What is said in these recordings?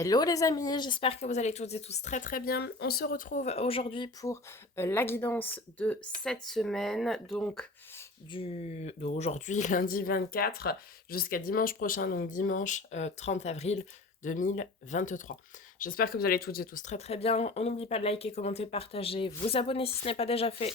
Hello les amis, j'espère que vous allez toutes et tous très très bien. On se retrouve aujourd'hui pour la guidance de cette semaine, donc d'aujourd'hui lundi 24 jusqu'à dimanche prochain, donc dimanche 30 avril 2023. J'espère que vous allez toutes et tous très très bien. On n'oublie pas de liker, commenter, partager, vous abonner si ce n'est pas déjà fait.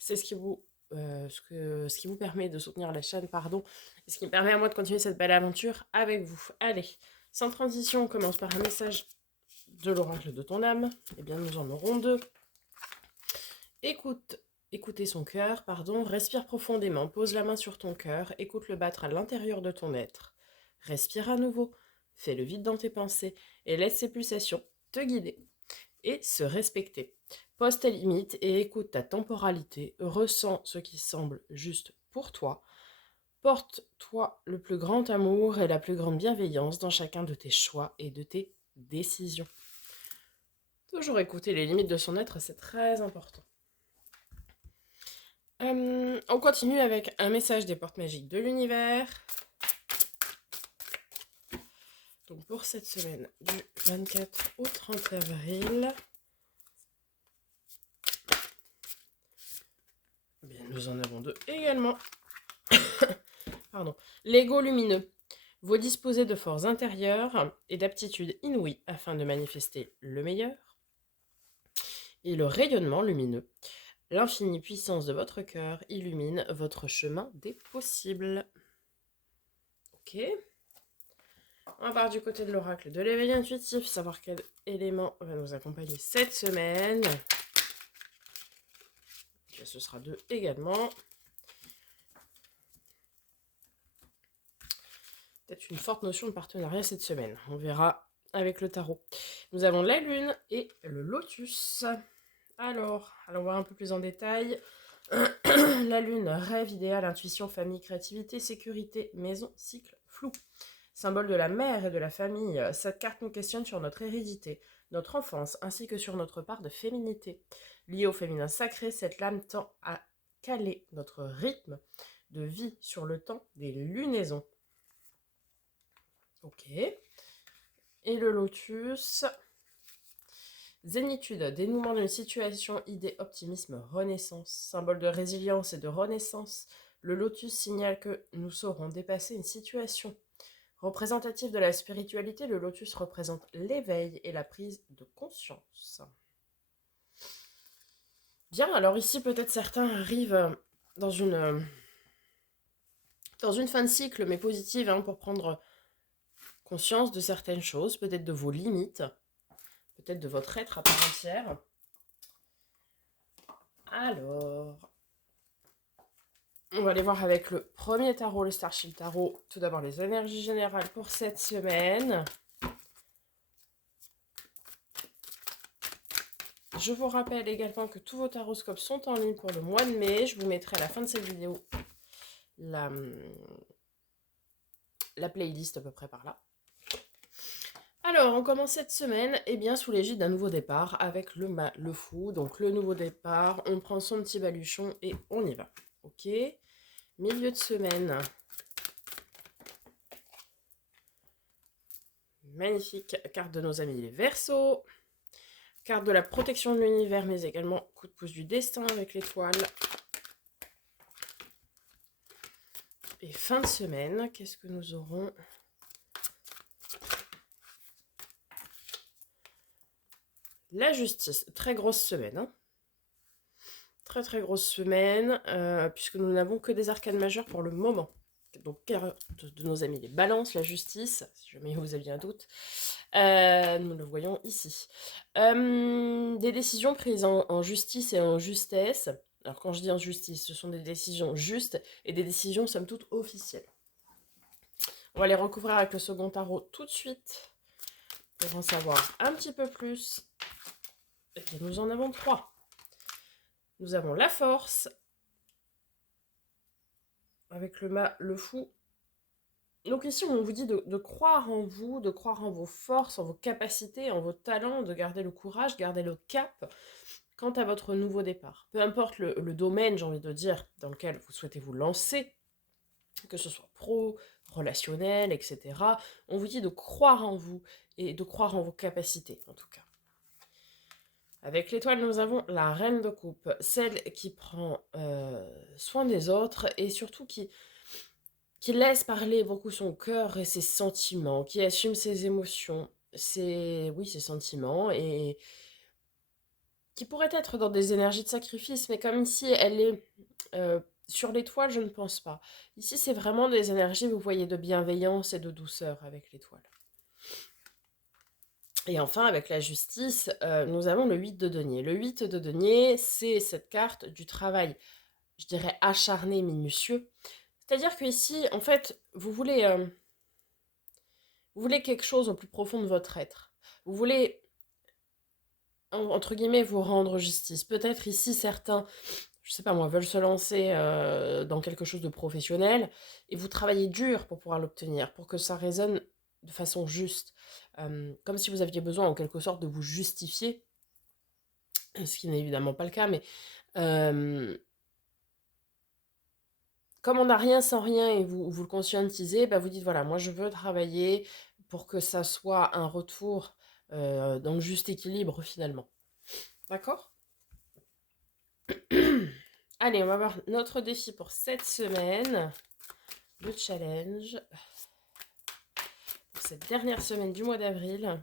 C'est ce qui vous permet de soutenir la chaîne, pardon, et ce qui me permet à moi de continuer cette belle aventure avec vous. Allez, sans transition, on commence par un message de l'oracle de ton âme. Eh bien, nous en aurons deux. Écoutez son cœur, pardon. Respire profondément. Pose la main sur ton cœur. Écoute-le battre à l'intérieur de ton être. Respire à nouveau. Fais le vide dans tes pensées et laisse ces pulsations te guider et se respecter. Pose tes limites et écoute ta temporalité. Ressens ce qui semble juste pour toi. Porte-toi le plus grand amour et la plus grande bienveillance dans chacun de tes choix et de tes décisions. Toujours écouter les limites de son être, c'est très important. On continue avec un message des portes magiques de l'univers. Donc pour cette semaine du 24 au 30 avril, eh bien, nous en avons deux également. Pardon. L'ego lumineux. Vous disposez de forces intérieures et d'aptitudes inouïes afin de manifester le meilleur. Et le rayonnement lumineux. L'infinie puissance de votre cœur illumine votre chemin des possibles. Ok. On va voir du côté de l'oracle de l'éveil intuitif, savoir quel élément va nous accompagner cette semaine. Et ce sera deux également. Peut-être une forte notion de partenariat cette semaine. On verra avec le tarot. Nous avons la lune et le lotus. Alors, allons voir un peu plus en détail. La lune, rêve idéal, intuition, famille, créativité, sécurité, maison, cycle, flou. Symbole de la mère et de la famille, cette carte nous questionne sur notre hérédité, notre enfance, ainsi que sur notre part de féminité. Liée au féminin sacré, cette lame tend à caler notre rythme de vie sur le temps des lunaisons. Ok. Et le lotus. Zénitude, dénouement d'une situation, idée, optimisme, renaissance. Symbole de résilience et de renaissance, le lotus signale que nous saurons dépasser une situation. Représentatif de la spiritualité, le lotus représente l'éveil et la prise de conscience. Bien, alors ici peut-être certains arrivent dans une fin de cycle, mais positive, hein, pour prendre conscience de certaines choses, peut-être de vos limites, peut-être de votre être à part entière. Alors, on va aller voir avec le premier tarot, le Starship Tarot. Tout d'abord les énergies générales pour cette semaine. Je vous rappelle également que tous vos taroscopes sont en ligne pour le mois de mai. Je vous mettrai à la fin de cette vidéo la playlist à peu près par là. Alors, on commence cette semaine sous l'égide d'un nouveau départ avec le fou. Donc, le nouveau départ, on prend son petit baluchon et on y va. Ok. Milieu de semaine. Magnifique carte de nos amis les Verseaux. Carte de la protection de l'univers, mais également coup de pouce du destin avec l'étoile. Et fin de semaine, qu'est-ce que nous aurons ? La justice, très grosse semaine. Hein. Très très grosse semaine, puisque nous n'avons que des arcanes majeures pour le moment. Donc, de nos amis les balances, la justice, si jamais vous aviez un doute. Nous le voyons ici. Des décisions prises en justice et en justesse. Alors quand je dis en justice, ce sont des décisions justes et des décisions somme toute officielles. On va les recouvrir avec le second tarot tout de suite pour en savoir un petit peu plus. Et bien, nous en avons trois. Nous avons la force avec le fou. Donc ici, on vous dit de croire en vous, de croire en vos forces, en vos capacités, en vos talents, de garder le courage, garder le cap quant à votre nouveau départ. Peu importe le domaine, j'ai envie de dire, dans lequel vous souhaitez vous lancer, que ce soit pro, relationnel, etc. On vous dit de croire en vous et de croire en vos capacités, en tout cas. Avec l'étoile, nous avons la reine de coupe, celle qui prend soin des autres et surtout qui laisse parler beaucoup son cœur et ses sentiments, qui assume ses émotions, ses sentiments, et qui pourrait être dans des énergies de sacrifice, mais comme ici elle est sur l'étoile, je ne pense pas. Ici, c'est vraiment des énergies, vous voyez, de bienveillance et de douceur avec l'étoile. Et enfin, avec la justice, nous avons le 8 de denier. Le 8 de denier, c'est cette carte du travail, je dirais acharné, minutieux. C'est-à-dire que ici, en fait, vous voulez quelque chose au plus profond de votre être. Vous voulez, entre guillemets, vous rendre justice. Peut-être ici, certains, je sais pas moi, veulent se lancer dans quelque chose de professionnel et vous travaillez dur pour pouvoir l'obtenir, pour que ça résonne de façon juste. Comme si vous aviez besoin en quelque sorte de vous justifier, ce qui n'est évidemment pas le cas, mais comme on n'a rien sans rien et vous le conscientisez, bah vous dites voilà, moi je veux travailler pour que ça soit un retour dans le juste équilibre finalement. D'accord? Allez, on va voir notre défi pour cette semaine. Le challenge. Pour cette dernière semaine du mois d'avril.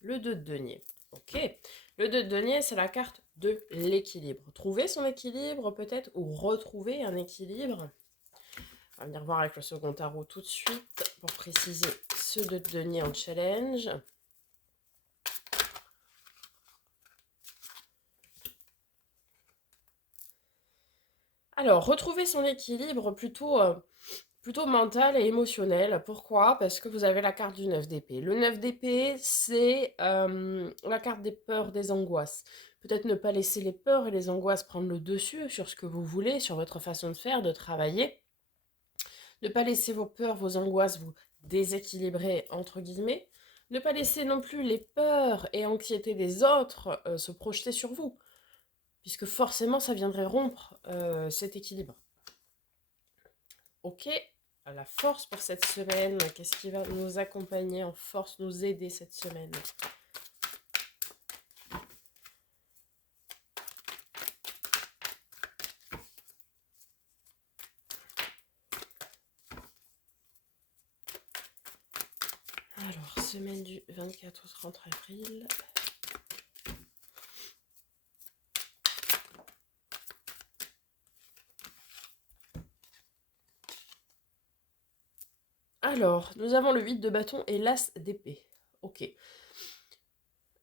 Le 2 de denier. Ok. Le 2 de denier, c'est la carte de l'équilibre. Trouver son équilibre peut-être, ou retrouver un équilibre. On va venir voir avec le second tarot tout de suite pour préciser ce 2 de denier en challenge. Alors, retrouver son équilibre plutôt mental et émotionnel. Pourquoi? Parce que vous avez la carte du 9 d'épée. Le 9 d'épée, c'est la carte des peurs, des angoisses. Peut-être ne pas laisser les peurs et les angoisses prendre le dessus sur ce que vous voulez, sur votre façon de faire, de travailler. Ne pas laisser vos peurs, vos angoisses vous déséquilibrer, entre guillemets. Ne pas laisser non plus les peurs et anxiétés des autres se projeter sur vous, puisque forcément ça viendrait rompre cet équilibre. Ok, la force pour cette semaine, qu'est-ce qui va nous accompagner en force, nous aider cette semaine? Alors, semaine du 24 au 30 avril. Alors, nous avons le 8 de bâton et l'as d'épée. Ok.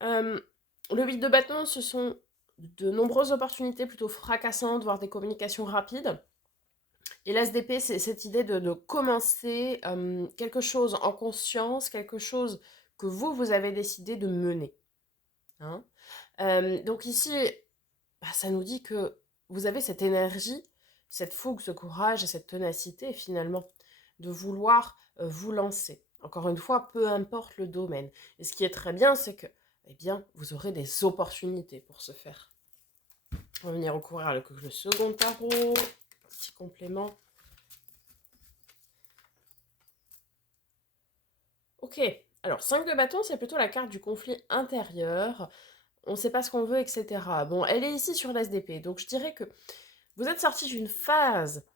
Le 8 de bâton, ce sont de nombreuses opportunités plutôt fracassantes, voire des communications rapides. Et l'as d'épée, c'est cette idée de commencer quelque chose en conscience, quelque chose que vous avez décidé de mener. Hein. Donc ici, ça nous dit que vous avez cette énergie, cette fougue, ce courage et cette ténacité finalement de vouloir vous lancer. Encore une fois, peu importe le domaine. Et ce qui est très bien, c'est que vous aurez des opportunités pour ce faire. On va venir recourir avec le second tarot, petit complément. Ok, alors 5 de bâton, c'est plutôt la carte du conflit intérieur. On ne sait pas ce qu'on veut, etc. Bon, elle est ici sur l'ASDP, donc je dirais que vous êtes sorti d'une phase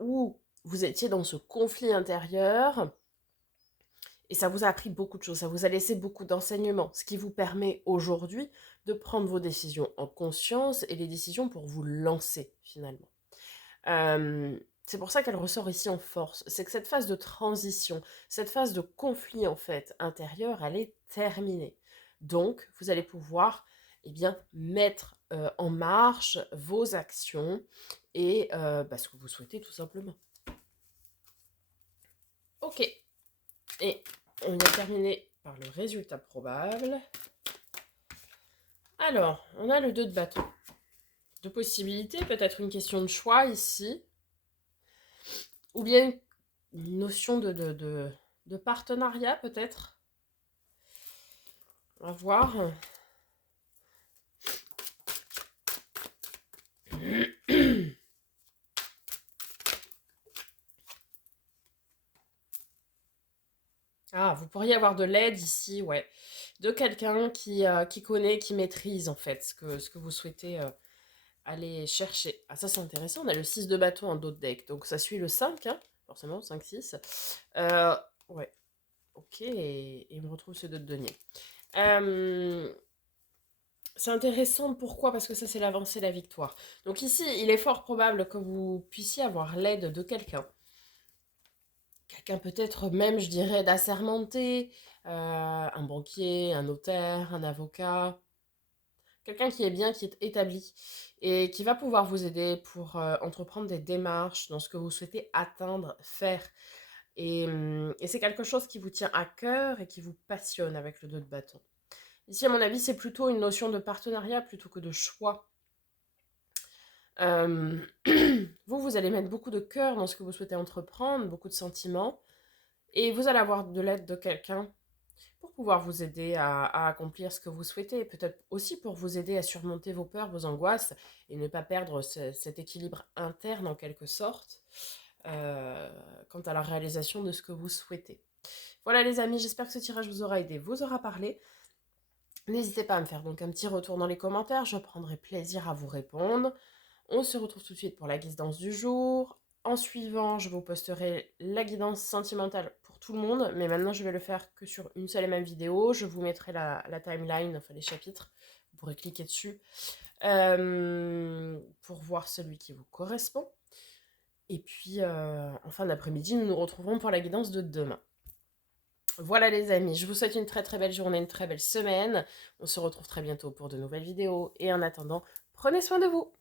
où vous étiez dans ce conflit intérieur et ça vous a appris beaucoup de choses, ça vous a laissé beaucoup d'enseignements, ce qui vous permet aujourd'hui de prendre vos décisions en conscience et les décisions pour vous lancer finalement. C'est pour ça qu'elle ressort ici en force. C'est que cette phase de transition, cette phase de conflit en fait intérieur, elle est terminée. Donc, vous allez pouvoir mettre en marche vos actions et ce que vous souhaitez tout simplement. Ok. Et on a terminé par le résultat probable. Alors, on a le 2 de bâton. Deux possibilités, peut-être une question de choix ici. Ou bien une notion de partenariat, peut-être. On va voir. Ah, vous pourriez avoir de l'aide ici, ouais. De quelqu'un qui connaît, qui maîtrise en fait ce que vous souhaitez aller chercher. Ah, ça c'est intéressant, on a le 6 de bâton en dos de deck, donc ça suit le 5, hein, forcément, 5-6. Euh, ouais, ok, et on retrouve ce 2 de denier. Euh, c'est intéressant, pourquoi? Parce que ça c'est l'avancée, la victoire. Donc ici, il est fort probable que vous puissiez avoir l'aide de quelqu'un. Quelqu'un peut-être même, je dirais, d'assermenté, un banquier, un notaire, un avocat, quelqu'un qui est bien, qui est établi et qui va pouvoir vous aider pour entreprendre des démarches dans ce que vous souhaitez atteindre, faire. Et c'est quelque chose qui vous tient à cœur et qui vous passionne avec le 2 de bâton. Ici, à mon avis, c'est plutôt une notion de partenariat plutôt que de choix. Euh, vous allez mettre beaucoup de cœur dans ce que vous souhaitez entreprendre, beaucoup de sentiments, et vous allez avoir de l'aide de quelqu'un pour pouvoir vous aider à accomplir ce que vous souhaitez, peut-être aussi pour vous aider à surmonter vos peurs, vos angoisses, et ne pas perdre cet équilibre interne en quelque sorte, euh, quant à la réalisation de ce que vous souhaitez. Voilà les amis, j'espère que ce tirage vous aura aidé, vous aura parlé. N'hésitez pas à me faire donc un petit retour dans les commentaires, je prendrai plaisir à vous répondre. On se retrouve tout de suite pour la guidance du jour. En suivant, je vous posterai la guidance sentimentale pour tout le monde, mais maintenant je vais le faire que sur une seule et même vidéo. Je vous mettrai la timeline, enfin les chapitres, vous pourrez cliquer dessus pour voir celui qui vous correspond. Et puis en fin d'après-midi, nous nous retrouverons pour la guidance de demain. Voilà les amis, je vous souhaite une très très belle journée, une très belle semaine. On se retrouve très bientôt pour de nouvelles vidéos. Et en attendant, prenez soin de vous.